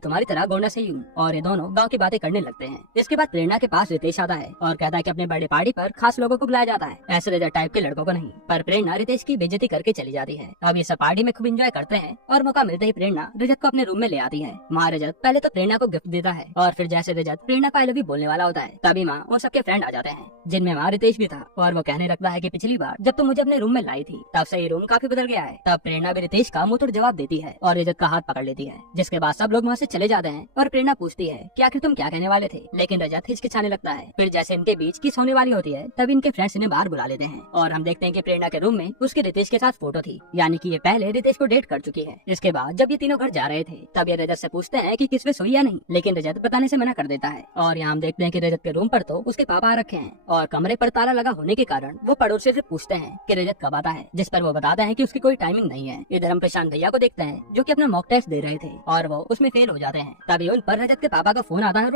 तुम्हारी तरह गोंडा से ही हूँ और ये दोनों गाँव की बातें करने लगते हैं। इसके बाद प्रेरणा के पास रितेश आता है और कहता है कि अपने बर्थडे पार्टी पर खास लोगों को बुलाया जाता है, ऐसे रजत टाइप के लड़कों को नहीं। पर प्रेरणा रितेश की बेइज्जती करके चली जाती है। अब ये सब पार्टी में खूब एंजॉय करते हैं और मौका मिलते ही प्रेरणा रजत को अपने रूम में ले आती है। माँ रजत पहले तो प्रेरणा को गिफ्ट देता है और फिर जैसे रजत प्रेरणा को आई लव यू बोलने वाला होता है तभी माँ और सबके फ्रेंड आ जाते हैं, जिनमें माँ रितेश भी था और वो कहने लगता है कि पिछली बार जब तुम मुझे अपने रूम में लाई थी तब से ये रूम काफी बदल गया है। तब प्रेरणा भी रितेश का मुंह तोड़ जवाब देती है और रजत का हाथ पकड़ लेती है। जिसके बाद सब लोग वहाँ से चले जाते हैं और प्रेरणा पूछती है कि आखिर तुम क्या कहने वाले थे, लेकिन रजत हिचकिचाने लगता है। फिर जैसे इनके बीच किस होने वाली होती है तब इनके फ्रेंड्स इन्हें बाहर बुला लेते हैं और हम देखते हैं कि प्रेरणा के रूम में उसके रितेश के साथ फोटो थी, यानी कि ये पहले रितेश को डेट कर चुकी है। इसके बाद जब ये तीनों घर जा रहे थे तब ये रजत से पूछते हैं कि किसमें सोई या नहीं, लेकिन रजत बताने से मना कर देता है। और यहाँ हम देखते हैं कि रजत के रूम पर तो उसके पापा आ रखे हैं और कमरे पर ताला लगा होने के कारण वो पड़ोसी से पूछते हैं कि रजत कब आता है, जिस पर वो बताते हैं कि उसकी कोई टाइमिंग नहीं है। इधर हम प्रशांत भैया को देखते हैं जो कि अपना मॉक टेस्ट दे रहे थे और वो उसमें फेल हो जाते हैं। तभी उन पर रजत के पापा का फोन आता है और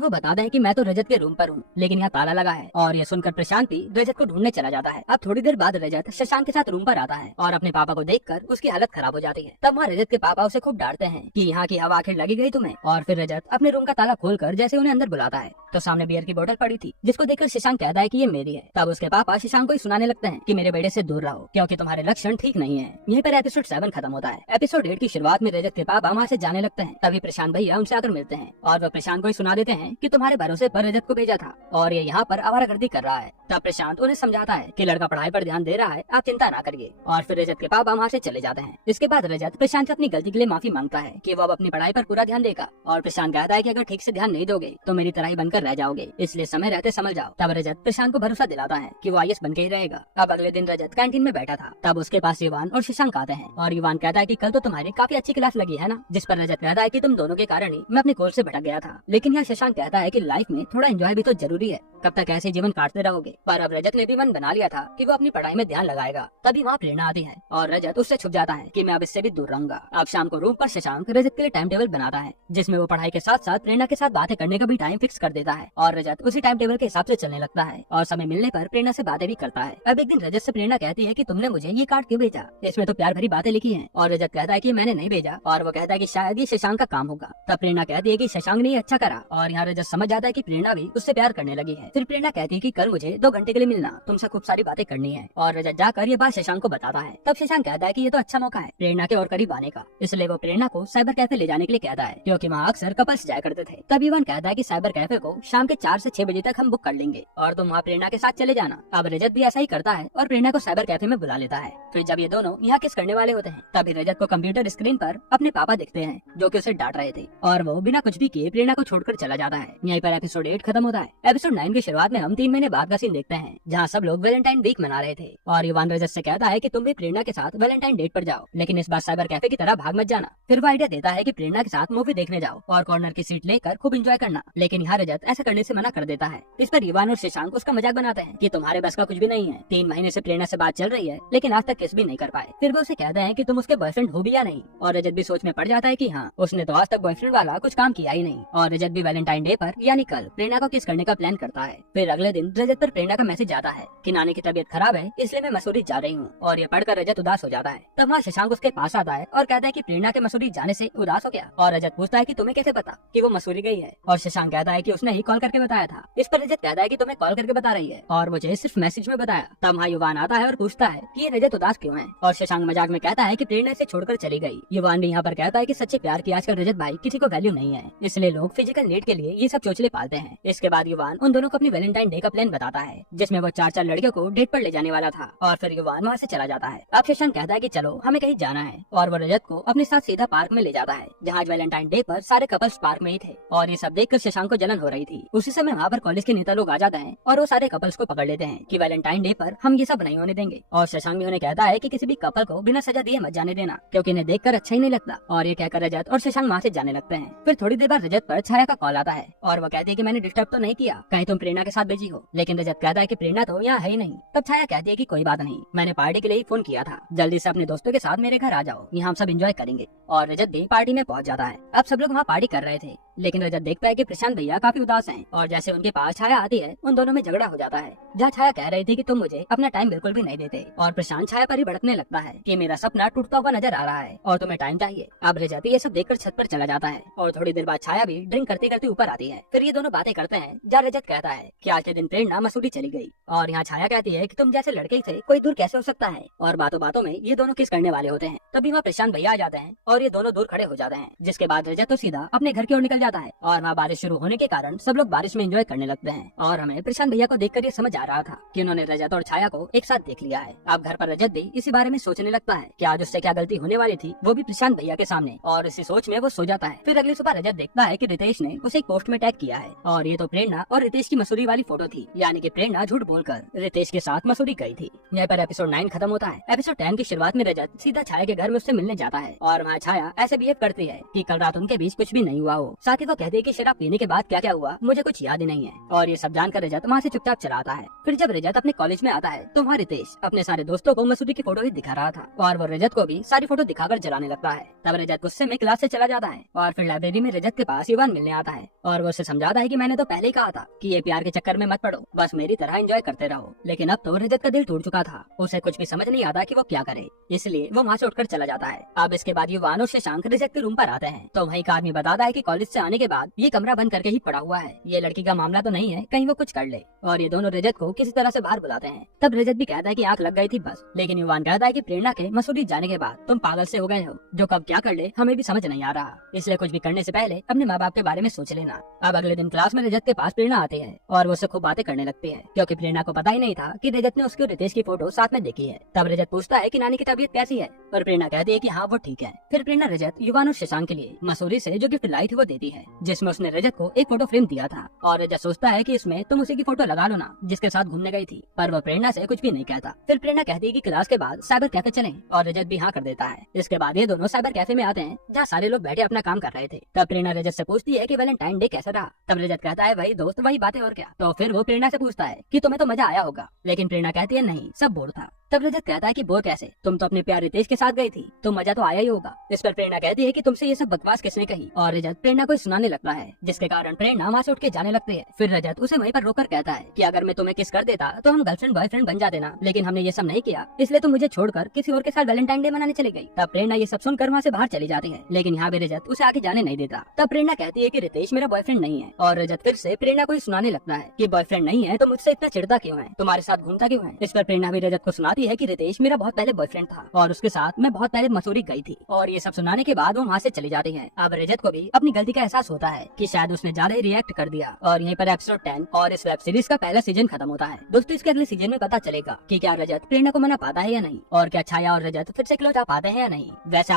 वो बताते हैं कि मैं तो रजत के रूम पर हूँ लेकिन यहाँ ताला लगा है। और ये सुनकर प्रशांत भी रजत को ढूंढने चला जाता है। अब थोड़ी देर बाद रजत शशांक के साथ रूम पर आता है और अपने पापा को देखकर उसकी हालत खराब हो जाती है। तब वहाँ रजत के पापा उसे खूब डांटते हैं कि यहाँ की हवा आखिर लगी गई तुम्हें। और फिर रजत अपने रूम का ताला खोलकर जैसे उन्हें अंदर बुलाता है तो सामने बियर की बोतल पड़ी थी, जिसको देखकर शशांक कहता है कि ये मेरी है। तब उसके पापा शशांक को ही सुनाने लगते हैं कि मेरे बेटे से दूर रहो क्योंकि तुम्हारे लक्षण ठीक नहीं है। यहीं पर एपिसोड 7 खत्म होता है। एपिसोड 8 की शुरुआत में रजत के पापा वहाँ से जाने लगते हैं। तभी प्रशांत भैया उनसे आकर मिलते हैं और वो प्रशांत को ही सुना देते हैं कि तुम्हारे भरोसे पर रजत को भेजा था और ये यहाँ पर आवारागर्दी कर रहा है। तब प्रशांत उन्हें समझाता है कि लड़का पढ़ाई पर ध्यान दे रहा है, आप चिंता ना करिए। और फिर रजत के पापा वहाँ से चले जाते हैं। इसके बाद रजत प्रशांत से अपनी गलती के लिए माफी मांगता है कि वो अब अपनी पढ़ाई पर पूरा ध्यान देगा और प्रशांत कहता है कि अगर ठीक से ध्यान नहीं दोगे तो मेरी तरह ही बनकर रह जाओगे, इसलिए समय रहते समझ जाओ। तब रजत प्रशांत को भरोसा दिलाता है कि वो आईएएस बन के ही रहेगा। अब अगले दिन रजत कैंटीन में बैठा था, तब उसके पास युवान और शशांक आते हैं और युवान कहता है कि कल तो तुम्हारी काफी अच्छी क्लास लगी है ना, जिस पर रजत कहता है कि तुम दोनों के कारण ही मैं अपने कोर्स से भटक गया था। लेकिन यहाँ शशांक कहता है कि लाइफ में थोड़ा एंजॉय भी तो जरूरी है, कब तक ऐसे जीवन काटते रहोगे। पर अब रजत ने भी मन बना लिया था कि वो अपनी पढ़ाई में ध्यान लगाएगा। तभी वहाँ प्रेरणा आती है और रजत उससे छुप जाता है कि मैं अब इससे भी दूर रहूंगा। अब शाम को रूम पर शशांक रजत के लिए टाइम टेबल बनाता है, जिसमें वो पढ़ाई के साथ साथ प्रेरणा के साथ बातें करने का भी टाइम फिक्स कर देता है और रजत उसी टाइम टेबल के हिसाब से चलने लगता है और समय मिलने पर प्रेरणा से बातें भी करता है। अब एक दिन रजत से प्रेरणा कहती है कि तुमने मुझे ये कार्ड क्यों भेजा, इसमें तो प्यार भरी बातें लिखी हैं। और रजत कहता है कि मैंने नहीं भेजा और वो कहता है कि शायद ये शशांक का काम होगा। तब प्रेरणा कहती है कि शशांक ने अच्छा करा और यहाँ रजत समझ जाता है कि प्रेरणा भी उससे प्यार करने लगी है। फिर प्रेरणा कहती है कि कल मुझे 2 घंटे के लिए मिलना, तुमसे खूब सारी बातें करनी है। और रजत जाकर ये बात शशांक को बताता है। तब शशांक कहता है कि ये तो अच्छा मौका है प्रेरणा के और करीब आने का, इसलिए वो प्रेरणा को साइबर कैफे ले जाने के लिए कहता है क्योंकि वहाँ अक्सर कपल्स जाया करते थे। तब युवान कहता है कि साइबर कैफे को शाम के 4 से 6 बजे तक हम बुक कर लेंगे और तुम वहाँ प्रेरणा के साथ चले जाना। अब रजत भी ऐसा ही करता है और प्रेरणा को साइबर कैफे में बुला लेता है। फिर जब ये दोनों यहाँ किस करने वाले होते हैं तभी रजत को कंप्यूटर स्क्रीन पर अपने पापा दिखते हैं जो कि उसे डांट रहे थे और वो बिना कुछ भी किए प्रेरणा को छोड़कर चला जाता है। यहीं पर एपिसोड 8 खत्म होता है। एपिसोड 9 की शुरुआत में हम 3 महीने बाद का सीन देखते हैं जहाँ सब लोग वैलेंटाइन वीक मना रहे थे और युवान रजत से कहता है कि तुम भी प्रेरणा के साथ वैलेंटाइन डेट पर जाओ, लेकिन इस बार साइबर कैफे की तरह भाग मत जाना। फिर वो आइडिया देता है कि प्रेरणा के साथ मूवी देखने जाओ और कॉर्नर की सीट लेकर खूब एंजॉय करना, लेकिन यहाँ रजत ऐसा करने से मना कर देता है। इस पर युवान और शशांक उसका मजाक बनाते हैं कि तुम्हारे बस का कुछ भी नहीं है, 3 महीने से प्रेरणा से बात चल रही है लेकिन आज तक किस भी नहीं कर पाए। फिर वो उसे कहते हैं कि तुम उसके बॉयफ्रेंड हो भी या नहीं, और रजत भी सोच में पड़ जाता है कि हाँ, उसने तो आज तक बॉयफ्रेंड वाला कुछ काम किया ही नहीं। और रजत भी वैलेंटाइन डे पर यानी कल प्रेरणा को किस करने का प्लान करता है। फिर अगले दिन रजत पर प्रेरणा का मैसेज आता है कि नानी की तबीयत खराब है इसलिए मैं मसूरी जा रही हूँ, और ये पढ़कर रजत उदास हो जाता है। तब वहाँ शशांक उसके पास आता है और कहता है कि प्रेरणा के मसूरी जाने से उदास हो गया। और रजत पूछता है कि तुम्हें कैसे पता कि वो मसूरी गई है, और शशांक कहता है कि उसने ही कॉल करके बताया था। इस पर रजत कहता है कि तुम्हें कॉल करके बता रही है और मुझे सिर्फ मैसेज में बताया। तब वहाँ युवान आता है और पूछता है कि ये रजत उदास क्यों है, और शशांक मजाक में कहता है कि प्रेरणा इसे छोड़कर चली गई। युवान भी यहाँ पर कहता है कि सच्चे प्यार की आजकल रजत भाई किसी को वैल्यू नहीं है, इसलिए लोग फिजिकल नीड के लिए ये सब चोचले पालते हैं। इसके बाद युवान उन दोनों को को अपनी वैलेंटाइन डे का प्लान बताता है, जिसमें वो 4 लड़कियों को डेट पर ले जाने वाला था और फिर युवान वहाँ से चला जाता है। अब शशांक कहता है कि चलो हमें कहीं जाना है और वो रजत को अपने साथ सीधा पार्क में ले जाता है, जहाँ वैलेंटाइन डे पर सारे कपल्स पार्क में ही थे और ये सब देखकर शशांक को जलन हो रही थी। उसी समय वहाँ पर कॉलेज के नेता लोग आ जाते हैं और वो सारे कपल्स को पकड़ लेते हैं कि वैलेंटाइन डे पर हम ये सब नहीं होने देंगे। और शशांक भी उन्हें कहता है कि किसी भी कपल को बिना सजा दिए मत जाने देना, क्योंकि इन्हें देखकर अच्छा ही नहीं लगता। और ये कहकर रजत और शशांक वहाँ से जाने लगते हैं। फिर थोड़ी देर बाद रजत पर छाया का कॉल आता है और वो कहती है कि मैंने डिस्टर्ब तो नहीं किया, कहीं तुम प्रेरणा के साथ बिजी हो। लेकिन रजत कहता है कि प्रेरणा तो यहाँ है ही नहीं। तब छाया कहती है कि कोई बात नहीं, मैंने पार्टी के लिए ही फोन किया था, जल्दी से अपने दोस्तों के साथ मेरे घर आ जाओ, यहाँ हम सब एंजॉय करेंगे। और रजत भी पार्टी में पहुंच जाता है। अब सब लोग वहाँ पार्टी कर रहे थे, लेकिन रजत देखता है कि प्रशांत भैया काफी उदास हैं और जैसे उनके पास छाया आती है उन दोनों में झगड़ा हो जाता है, जहाँ छाया कह रही थी कि तुम मुझे अपना टाइम बिल्कुल भी नहीं देते और प्रशांत छाया पर ही भड़कने लगता है कि मेरा सपना टूटता हुआ नजर आ रहा है और तुम्हें टाइम चाहिए। अब रजत ये सब देखकर छत पर चला जाता है और थोड़ी देर बाद छाया भी ड्रिंक करते करते ऊपर आती है। फिर ये दोनों बातें करते हैं, जहाँ रजत कहता है कि आज के दिन प्रेरणा मसूरी चली गई और यहाँ छाया कहती है कि तुम जैसे लड़के थे कोई दूर कैसे हो सकता है। और बातों बातों में ये दोनों किस करने वाले होते हैं। तभी वहाँ प्रशांत भैया आ जाते हैं और ये दोनों दूर खड़े हो जाते हैं, जिसके बाद रजत तो सीधा अपने घर की ओर निकल जाता है और वहाँ बारिश शुरू होने के कारण सब लोग बारिश में एंजॉय करने लगते हैं। और हमें प्रशांत भैया को देखकर ये समझ आ रहा था कि उन्होंने रजत और छाया को एक साथ देख लिया है। अब घर पर रजत भी इसी बारे में सोचने लगता है कि आज उससे क्या गलती होने वाली थी, वो भी प्रशांत भैया के सामने, और इसी सोच में वो सो जाता है। फिर अगली सुबह रजत देखता है कि रितेश ने उसे एक पोस्ट में टैग किया है और ये तो प्रेरणा और रितेश की मसूरी वाली फोटो थी, यानी कि प्रेरणा झूठ बोलकर रितेश के साथ मसूरी गई थी। यहाँ पर एपिसोड 9 खत्म होता है। एपिसोड 10 की शुरुआत में रजत सीधा छाया के घर में उससे मिलने जाता है और वहाँ छाया ऐसे बिहेव करती है कि कल रात उनके बीच कुछ भी नहीं हुआ हो। साथ ही वो कहती है कि शराब पीने के बाद क्या क्या हुआ मुझे कुछ याद ही नहीं है। और ये सब जानकर रजत वहाँ से चुपचाप चला आता है। फिर जब रजत अपने कॉलेज में आता है तो वहाँ रितेश अपने सारे दोस्तों को मसूरी की फोटो ही दिखा रहा था और वो रजत को भी सारी फोटो दिखाकर जलाने लगता है। तब रजत गुस्से में क्लास से चला जाता है और फिर लाइब्रेरी में रजत के पास युवान मिलने आता है और वो उसे समझाता है कि मैंने तो पहले ही कहा था कि ये प्यार के चक्कर में मत पड़ो, बस मेरी तरह एंजॉय करते रहो। लेकिन अब तो रजत का दिल टूट चुका था, उसे कुछ भी समझ नहीं आता कि वो क्या करे, इसलिए वो वहाँ से उठकर चला जाता है। अब इसके बाद युवान और शशांक रजत के रूम पर आते हैं तो वहीं का आदमी बताता है कि कॉलेज से आने के बाद ये कमरा बंद करके ही पड़ा हुआ है, ये लड़की का मामला तो नहीं है, कहीं वो कुछ कर ले। और ये दोनों रजत को किसी तरह से बाहर बुलाते हैं। तब रजत भी कहता है कि आंख लग गई थी बस, लेकिन युवान कहता है कि प्रेरणा के मसूरी जाने के बाद तुम पागल से हो गए हो, जो कब क्या कर ले हमें भी समझ नहीं आ रहा, इसलिए कुछ भी करने से पहले अपने माँ बाप के बारे में सोच लेना। अब अगले दिन क्लास में रजत के पास प्रेरणा आती है और वो उससे खूब बातें करने लगती है, क्योंकि प्रेरणा को पता ही नहीं था कि रजत ने उसकी और रितेश की फोटो साथ में देखी है। तब रजत पूछता है कि नानी की तबीयत कैसी है और प्रेरणा कहती है कि हाँ वो ठीक है। फिर प्रेरणा रजत युवान और शशांक के लिए मसूरी से जो गिफ्ट लाई थी वो देती है, जिसमें उसने रजत को एक फोटो फ्रेम दिया था और रजत सोचता है कि इसमें तुम उसी की फोटो लगा लो ना जिसके साथ घूमने गई थी, पर वो प्रेरणा से कुछ भी नहीं कहता। फिर प्रेरणा कहती है कि क्लास के बाद साइबर कैफे चलें और रजत भी हाँ कर देता है। इसके बाद ये दोनों साइबर कैफे में आते हैं जहाँ सारे लोग बैठे अपना काम कर रहे थे। तब प्रेरणा रजत से पूछती है कि वैलेंटाइन डे कैसा रहा। तब रजत कहता है वही दोस्त वही बातें और क्या। तो फिर वो प्रेरणा से पूछता है कि तुम्हें तो मजा आया होगा, लेकिन प्रेरणा कहती है नहीं सब बोर था। तब रजत कहता है कि बोर कैसे, तुम तो अपने प्यार रितेश के साथ गई थी तो मजा तो आया ही होगा। इस पर प्रेरणा कहती है कि तुमसे ये सब बकवास किसने कही, और रजत प्रेरणा को सुनाने लगता है, जिसके कारण प्रेरणा वहाँ से उठ के जाने लगती है। फिर रजत उसे वहीं पर रोककर कहता है कि अगर मैं तुम्हें किस कर देता तो हम गर्लफ्रेंड बॉयफ्रेंड बन जाते ना, लेकिन हमने ये सब नहीं किया, इसलिए तुम मुझे छोड़कर किसी और के साथ वैलेंटाइन डे मनाने चली गई। तब प्रेरणा ये सब सुनकर वहाँ से बाहर चली जाती है, लेकिन यहाँ पे रजत उसे आगे जाने नहीं देता। तब प्रेरणा कहती है कि रितेश मेरा बॉयफ्रेंड नहीं है, और रजत फिर से प्रेरणा को ही सुनाने लगता है कि बॉयफ्रेंड नहीं है तो मुझसे इतना चिढ़ता क्यों है, तुम्हारे साथ घूमता क्यों है। इस पर प्रेरणा भी रजत को सुनाती है कि रितेश मेरा बहुत पहले बॉयफ्रेंड था और उसके साथ मैं बहुत पहले मसूरी गई थी। और ये सब सुनाने के बाद वो वहाँ से चली जाती है। अब रजत को भी अपनी गलती का एहसास होता है कि शायद उसने ज्यादा ही रिएक्ट कर दिया। और यहीं पर एपिसोड 10 और इस वेब सीरीज का पहला सीजन खत्म होता है। दोस्तों इसके अगले सीजन में पता चलेगा कि क्या रजत प्रेरणा को मना पाता है या नहीं, और क्या छाया और रजत फिर से क्लोज आ पाते हैं या नहीं। वैसे